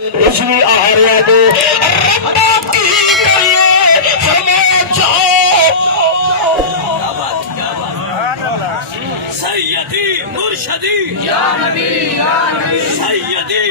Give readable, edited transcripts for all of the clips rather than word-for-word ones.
کچھ بھی آ رہا دو رب کی فرمایا جاؤ سیدی مرشدی یا نبی یا نبی سیدی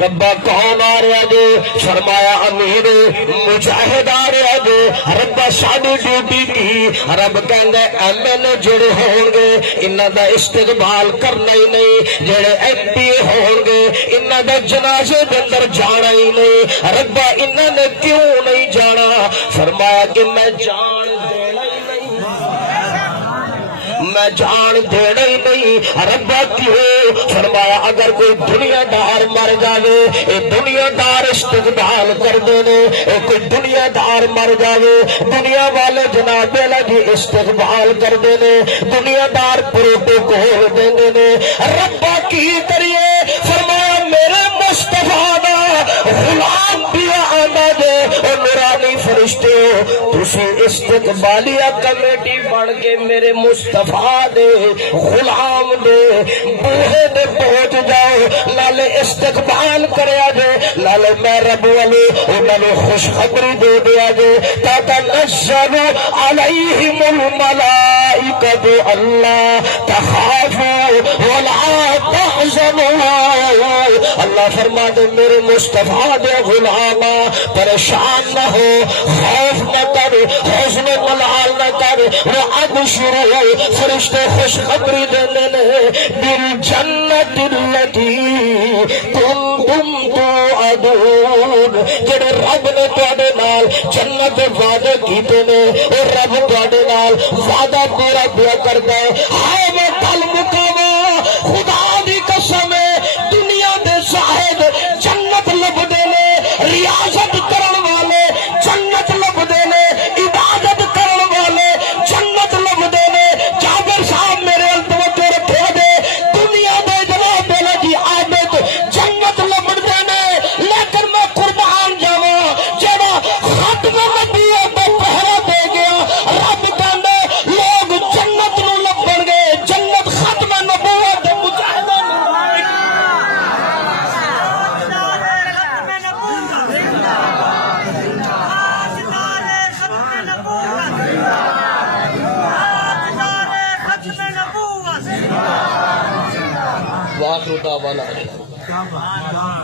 ربا کون آ رہا جے فرمایا امیر مجاہد آ رہا جے ربا ساڈی ڈیوٹی کی رب کہندا ایم ایل اے جڑے ہون گے انہاں دا استقبال کرنا ہی نہیں جڑے ایم پی ہون گے انہاں دا جنازے دے اندر جانا ہی نہیں ربا انہاں نے کیوں نہیں جانا فرمایا کہ میں جان دینا ہی نہیں میں جان دینا ہی نہیں ربا کیوں فرمایا اگر کوئی دنیا دار مر جاوے اے دنیا دار استقبال کر دینے اے کوئی دنیا دار مر جاوے دنیا والے جناب لگی استقبال کر دینے دنیا دار پروٹوکول دے دینے ربا کی کریے فرمایا میرے مصطفیٰ دا غلام بھی آندا دے اے نورانی فرشتے تسی استقبالیہ کمیٹی بن کے میرے مصطفیٰ دے غلام دے بوہے دے پہنچ جاؤ نالے استقبال کریا جے نالے میں رب والی انہوں خوشخبری دے دیا جے تتنزل علیہم الملائکۃ اللہ تخافوا ولا تحزنوا اللہ فرما دے میرے مصطفیٰ دے غلاما پریشان نہ ہو خوف نہ کر حزن ملال نہ کر وابشروا فرشتے خوشخبری دینے بالجنت التی کنتم توعدون جڑے رب نے تواڈے نال جنت وعدے کیتے نے اور رب تواڈے نال وعدہ پورا پیا کردا ہے ہائے میں کل مکاواں خدا دی قسم ہے دنیا دے شاہد جنت لبدے نے ریاضت کرن والے جنت لبدے نے عبادت کرن والے جنت لبدے نے جابر صاحب میرے توجہ رکھو دے دنیا دے جناب لگی عابد جنت لبدے نے لیکن میں قربان جاواں جڑا ختم نبوت دا پہرا دے گیا رب کہندا لوگ جنت نو لبن گے جنت ختم نبوت دے مجاہداں واخر دعوانا